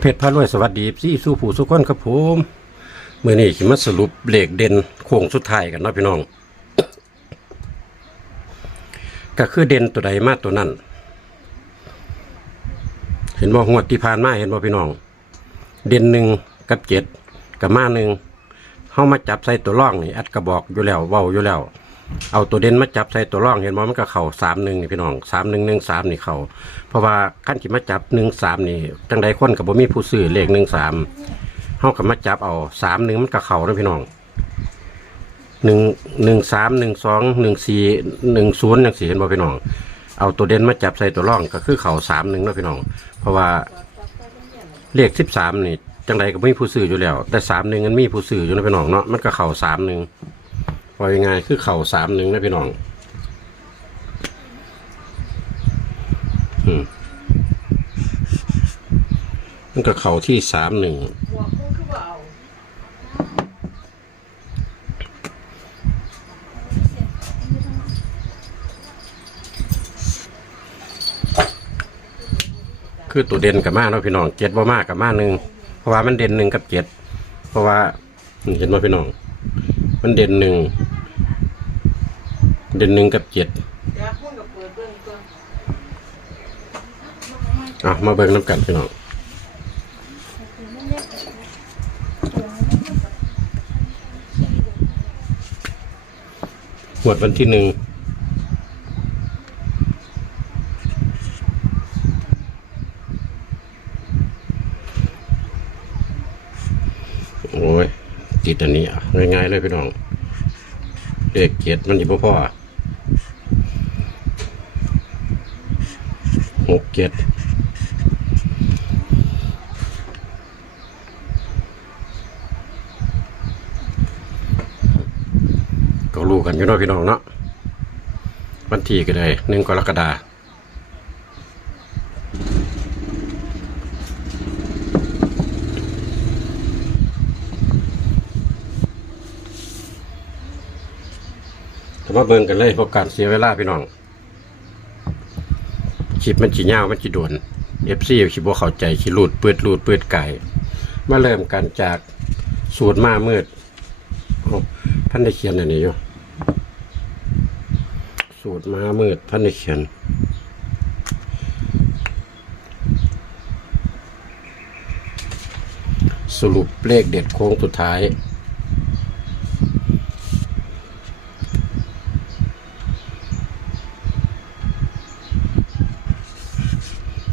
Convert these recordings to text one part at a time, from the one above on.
เพชรพารวยสวัสดีพี่สู้ผู้สุขคนครับผมเมื่อนี้ขิมาสรุปเลขเด่นโค้งสุดท้ายกันเนาะพี่น้อง ก็คือเด่นตัวใดมาตัวนั้น เห็นบ่งวดที่ผ่านมาเห็นบ่พี่น้อง เด่นหนึ่งกับเจ็ดกับมาหนึ่งเฮามาจับใส่ตัวร่องนี่อัดกระบอกอยู่แล้วเว้าอยู่แล้ว เอาตัวเด่นมาจับใส่ตัวร่องเห็นบ่มันก็เข่าสามหนึ่งนี่พี่น้องสามหนึ่งหนึ่งสามนี่เข่าเพราะว่าขั้นที่มาจับหนึ่งสามนี่จังใดคนกับบ่มีผู้ซื้อเลขหนึ่งสามเฮากับมาจับเอาสามหนึ่งมันก็เข่านะพี่น้องหนึ่งหนึ่งสามหนึ่งสองหนึ่งสี่หนึ่งศูนย์อย่างสี่เห็นบ่พี่น้อง เอาตัวเด่นมาจับใส่ตัวร่องก็คือเข่าสามหนึ่งนะพี่น้อง เพราะว่าเลขสิบสามนี่จังใดก็บ่มีผู้ซื้ออยู่แล้ว แต่สามหนึ่งมันมีผู้ซื้ออยู่นะพี่น้องเนาะมันก็เข่าสามหนึ่ง พอยังไงคือเข่าสามหนึ่งนะพี่น้องอืมมันก็เข่าที่สามหนึ่งคือตัวเด่นกับมาเนาะพี่น้องเจ็ดบ่มากกับมาหนึ่งเพราะว่ามันเด่นหนึ่งกับเจ็ดเพราะว่าเห็นว่าพี่น้อง มันเด่นหนึ่ง เด่นหนึ่งกับเจ็ดอยากพุ่นกับเปิดเบิ่งตัวอะมาเบิ่งน้ำกันพี่น้องหมวดวันที่หนึ่งโอ้ยติดอันนี้ง่ายๆเลยพี่น้องเลขเจ็ดมันอยู่พ่อ หกเจ็ดก็รู้กันอยู่เนาะพี่น้องเนาะวันที่ก็ได้หนึ่งกรกฎาแต่ว่าเบิ่งกันเลยพราะการเสียเวลาพี่น้อง คลิปมันจียาวมันจีโดนเอฟซีคิดว่าเข้าใจคิรูดเปิดรูดเปิดไก่มาเริ่มกันจากสูตรมามืดโอ้พันได้เขียนอันนี้อยู่สูตรมามืดพันได้เขียนสรุปเลขเด็ดโค้งสุดท้าย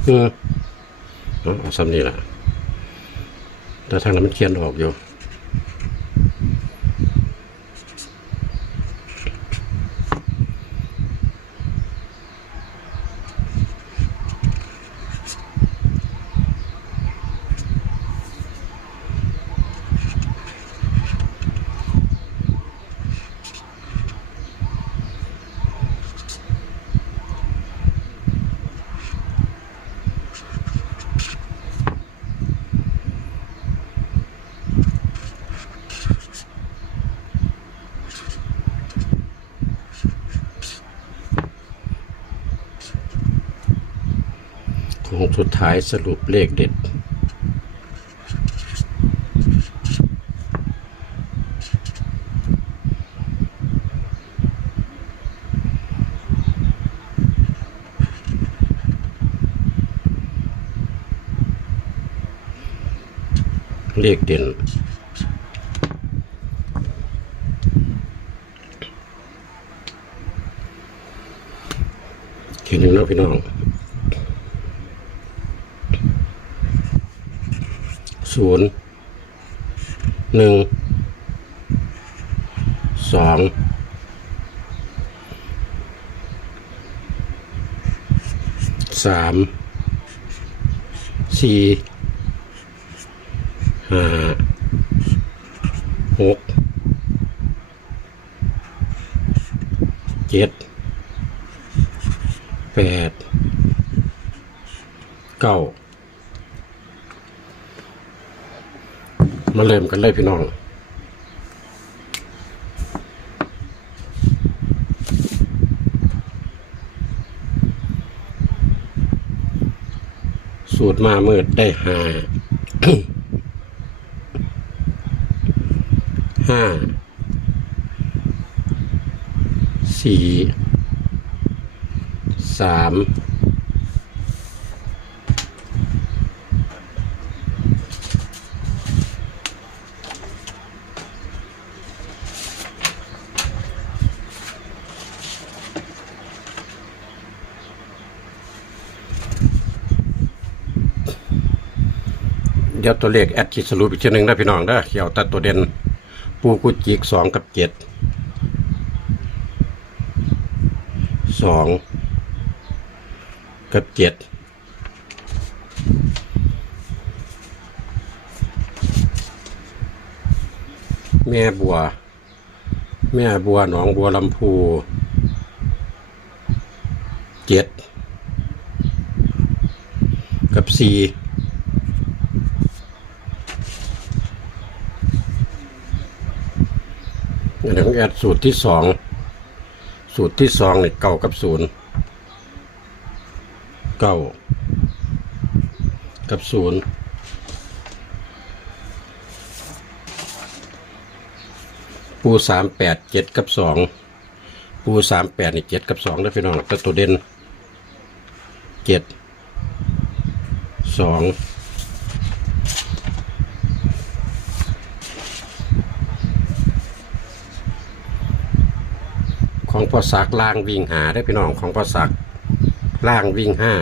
อืมเอาเอซ้ำนี่แหละแต่ทางนั้นมันเขียนออกอยู่ สุดท้ายสรุปเลขเด็ด เลขเด่นเขียนหนึ่งแล้วพี่น้อง ศูนย์หนึ่งสองสามสี่ห้าหกเจ็ดแปดเก้า มาเริ่มกันเลยพี่น้องสูตรมามืดได้หาห้าสี่สาม ดี๋ยวตัวเลขแอดคิสรุปอีกทีหนึ่งนะพี่น้องเด้อเขียวตัดตัวเด่นปูกุจิกสองกับเจ็ดสองกับเจ็ดแม่บัว แม่บัวหนองบัวลำพูเจ็ดกับสี่ อันนี้ของแอดสูตรที่สองสูตรที่สองเนี่ยเก้ากับศูนย์เก้ากับศูนย์ปูสามแปดเจ็ดกับสองปูสามแปดนี่เจ็ดกับสองแล้วพี่น้องก็ตัวเด่นเจ็ดสอง ของพ่อสักล่างวิ่งหาได้พี่น้องของพ่อสักล่างวิ่งห้า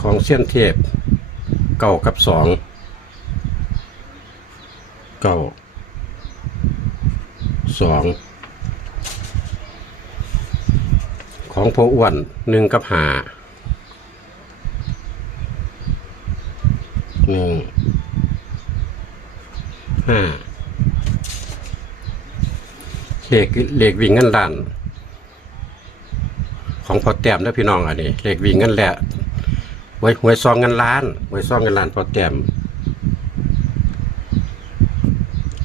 ของเส้ยนเทพเก้ากับสองเก้าสองของพออ้วนหนึ่งกับหา หนึ่งห้าเลขเลขวิ่งเงินล้าน ของพอแต้มนะพี่น้องอันนี้เลขวิ่งเงินแหละไว้หวยซองเงินล้านหวยซองเงินล้านพอแต้ม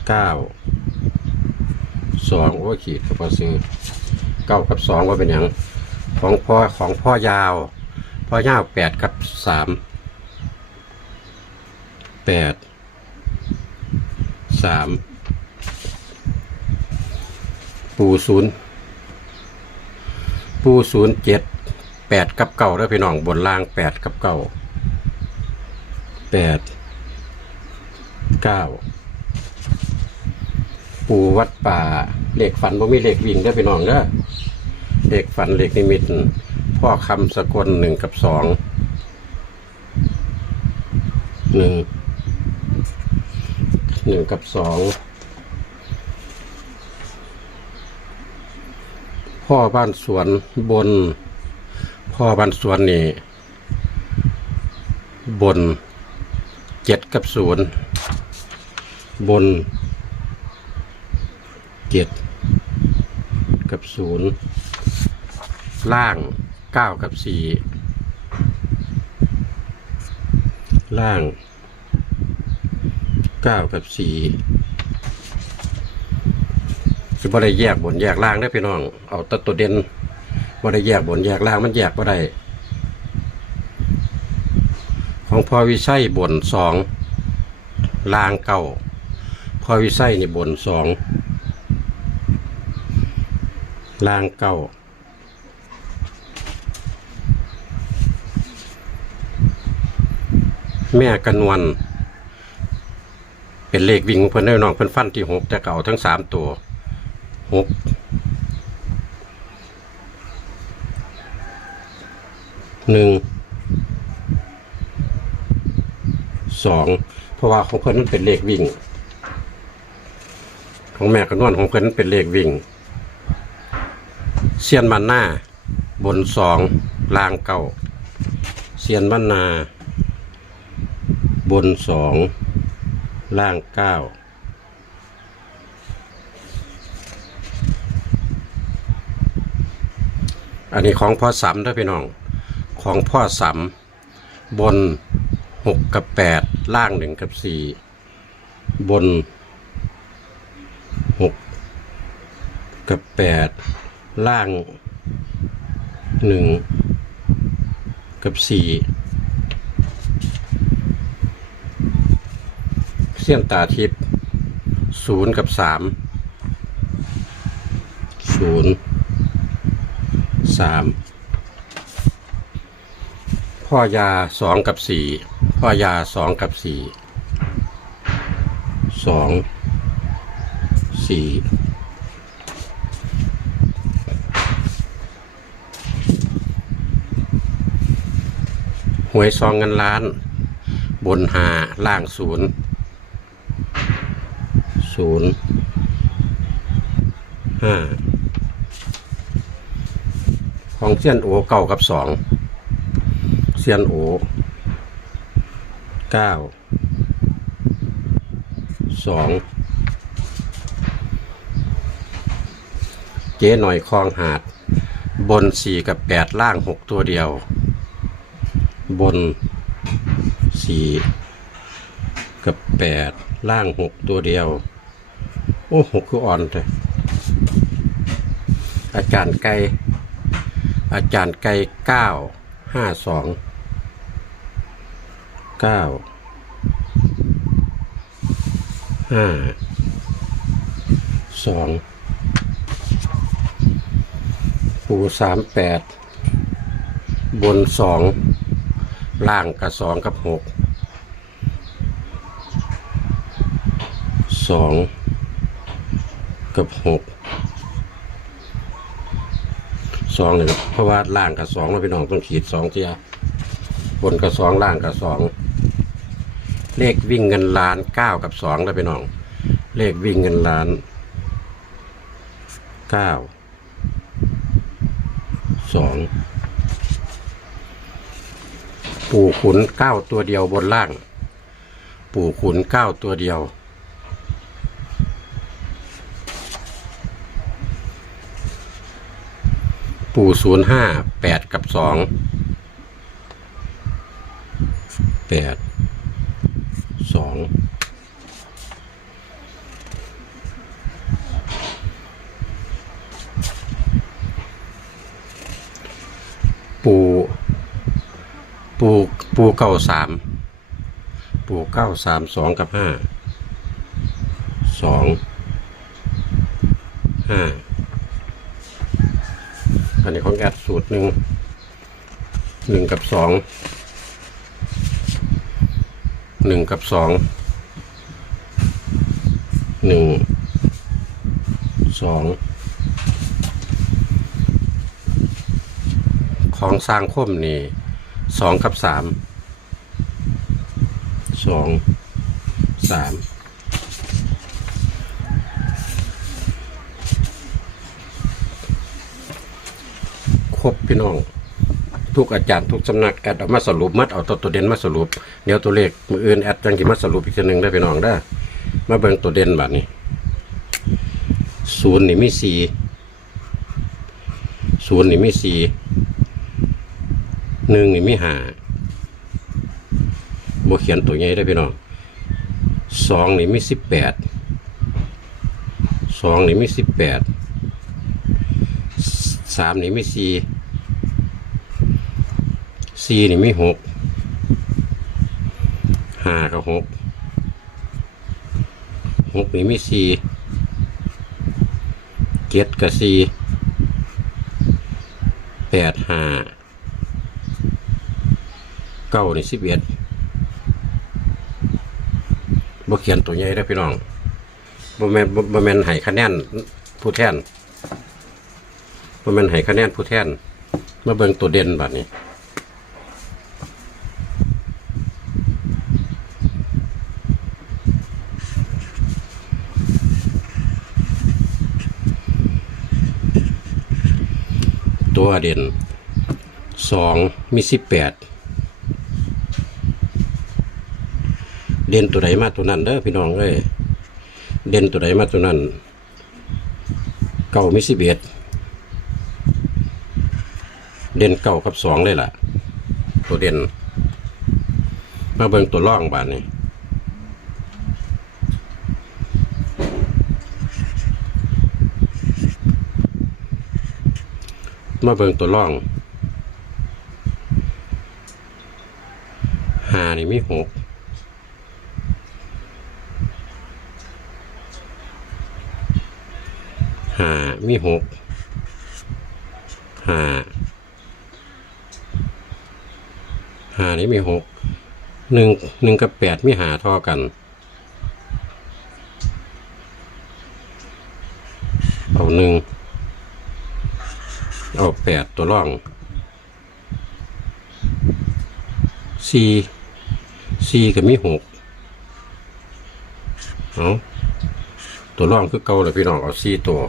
เก้าสองโอ้ขีดกับพอซื้อเก้ากับสองว่าเป็นอย่างของพ่อของพ่อยาว พ่อยาวแปดกับสาม แปดสามปูศูนย์ปูศูนย์เจ็ดแปดกับเก้าแล้วพี่น้องบนล่างแปดกับเก้าแปดเก้าปูวัดป่าเหล็กฝันบ่มีเหล็กวิ่งได้พี่น้องเด้อเด็กฝันเด็กนิมิตพ่อคำสกลหนึ่งกับสองหนึ่ง หนึ่งกับสองพ่อบ้านสวนบน พ่อบ้านสวนนี่ บนเจ็ดกับศูนย์บนเจ็ดกับศูนย์ล่างเก้ากับสี่ล่าง เก้ากับสี่คือบ่ได้แยกบนแยกล่างได้พี่น้อง เอาตัดตัวเด่นบ่ได้แยกบนแยกล่างมันแยกบ่ได้ของพอวิไสบนสองล่างเก้าพอวิไสนี่บนสองล่างเก้าแม่กันวัน เป็นเลขวิ่งของเพิ่นได้อน้องเพิ่นฟันที่หกแต่เก่าทั้งสามตัวหกหนึ่งสองเพราะว่าของเพิ่นมันเป็นเลขวิ่ง ของแม่กันวันของเพิ่นมันเป็นเลขวิ่งเซียนมันหน้า บนสองล่างเก้าเซียนบ้านนา บนสอง ล่างเก้าอันนี้ของพ่อสำเด้วยพี่น้อง ของพ่อสำบนหกกับแปดล่างหนึ่งกับสี่บนหกกับแปดล่างหนึ่งกับสี่ เสี้ยนตาทิพย์ศูนย์กับสามศูนย์สามพ่อยาสองกับสี่พ่อยาสองกับสี่สองสี่หวยซองเงินล้าน บนหาล่างศูนย์ ศูนย์ห้าของเซียนโอเก้ากับสองเซียนโอเก้าสองเจ๊หน่อยคลองหาด บนสี่กับแปดล่างหกตัวเดียว บนสี่กับแปดล่างหกตัวเดียว อ้หกคืออ่อนเลยอาจารย์ไก่อาจารย์ไก่เก้าห้าสองเก้าห้าสองปูสามแปดบนสองล่างกับสองกับหกสอง กับหกสองเลยเพราะว่าล่างกับสองเราพี่น้องต้องขีดสองเทียบนกับสองล่างกับสองเลขวิ่งเงินล้านเก้ากับสองแล้วพี่น้อง เลขวิ่งเงินล้านเก้าสองปู่ขุนเก้าตัวเดียวบนล่าง ปู่ขุนเก้าตัวเดียว ปู่ศูนย์ห้าแปดกับสองแปดสองปู่ปูปูเก้าสามปูเก้าสามสองกับห้าสองห้า อันนี้ของแอดสูตรหนึ่งหนึ่งกับสองหนึ่งกับสองหนึ่งสองของสร้างคมนี่สองกับสามสองสาม รบพี่น้อง ทุกอาจารย์ทุกสำนักแอดเอามาสรุปมัดเอาตัวตัวเด่นมาสรุปเดี๋ยวตัวเลขมืออื่นแอดจังที่มาสรุปอีกทีหนึ่งได้พี่น้องได้อมาเบิ่งตัวเด่นบัดนี้ศูนย์นี่มีสี่ศูนย์นี่มีสี่หนึ่งนี่มีห้าโบเขียนตัวใหญ่ได้อพี่น้องสองนี่มีสิบแปดสองนี่มีสิบแปดสามนี่มีสี่ สี่นี่มีหกห้ากับหกหกนี่มีสี่เจ็ดกับสี่แปดห้าเก้าในสิบเอ็ดบ่เขียนตัวใหญ่ได้พี่น้องบ่แม่นบ่บ่แม่นให้คะแนนผู้แทนบ่แม่นให้คะแนนผู้แทนมาเบิ่งตัวเด่นบัดนี้ ตัวเด่นสองมีสิบแปดเด่นตัวใดมาตัวนั้นเด้อพี่น้องเอ้ยเด่นตัวใดมาตัวนั้นเก่ามิสิเบียดเด่นเก่ากับสองเลยล่ะ ตัวเด่นมาเบิ่งตัวร่องบานนี้ มาเบิ่งตัวร่องหานี่มีหกหามีหกหาหานี่มีหกหนึ่งหนึ่งกับแปดมีหาท่อกันเอาหนึ่งาแปดตัวร่องสี่สี่ก็มีหกเอาตัวร่องคือเก่าเลยพี่น้องเอาสี่ตัว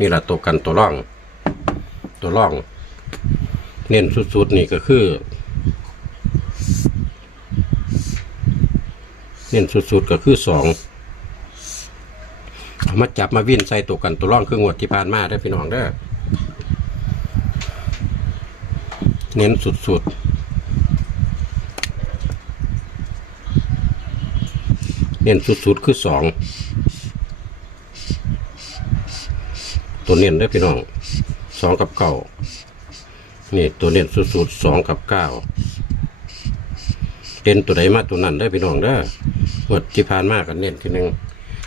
นี่แหละตัวกันตัวร่อง ตัวร่อง เน้นสุดๆนี่ก็คือ เน้นสุดๆก็คือสองเอามาจับมาวิ่นใส่ตัวกันตัวร่องคืองวดที่ผ่านมาได้พี่น้องเด้อ เน้นสุดๆ เน้นสุดๆ คือสองตัวเน้นได้พี่น้องสองกับเก้านี่ตัวเน้นสุดๆสองกับเก้าเด่นตัวใดมาตัวนั้นได้พี่น้องเด้องวดที่ผ่านมากันเน้นทีหนึ่ง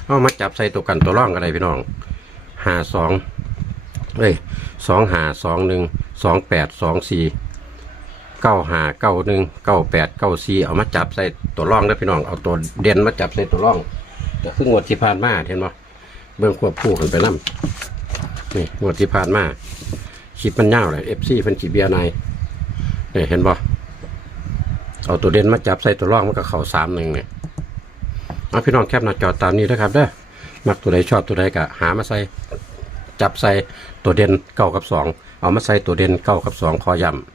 เอามาจับใส่ตัวกันตัวร่องกันเลยพี่น้องหาสองเอ้ยสองหาสองหนึ่งสองแปดสองสี่ เก้าหาเก้าหนึ่งเก้าแปดเก้าสี่เอามาจับใส่ตัวร่องได้พี่น้องเอาตัวเด่นมาจับใส่ตัวร่องแต่คืองวดที่ผ่านมาเห็นไหมเบื้องควบคู่กันไปน้ำนี่งวดที่ผ่านมาชิปมันเน่าเลยเอฟซีเพิ่นจีเบียร์ในนี่เห็นบ่เอาตัวเด่นมาจับใส่ตัวร่องมันก็เข่าสามหนึ่งเนี่ยเอาพี่น้องแคปหน้าจอตามนี้นะครับเด้อมักตัวใดชอบตัวใดก็หามาใส่จับใส่ตัวเด่นเก้ากับสองเอามาใส่ตัวเด่นเก้ากับสองคอย่ำ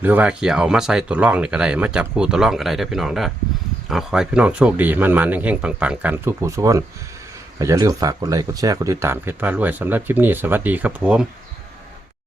หรือว่าเขี่ยเอามาใส่ตัวร่องนี่ก็ได้มาจับคู่ตัวร่องก็ได้ได้พี่น้องได้เอาคอยพี่น้องโชคดีมันมันแห้งๆปังๆกันสู้ผู้สู้คนก็อย่าลืมฝากกดไลค์กดแชร์กดติดตามเพจป้ารวยสำหรับคลิปนี้สวัสดีครับผม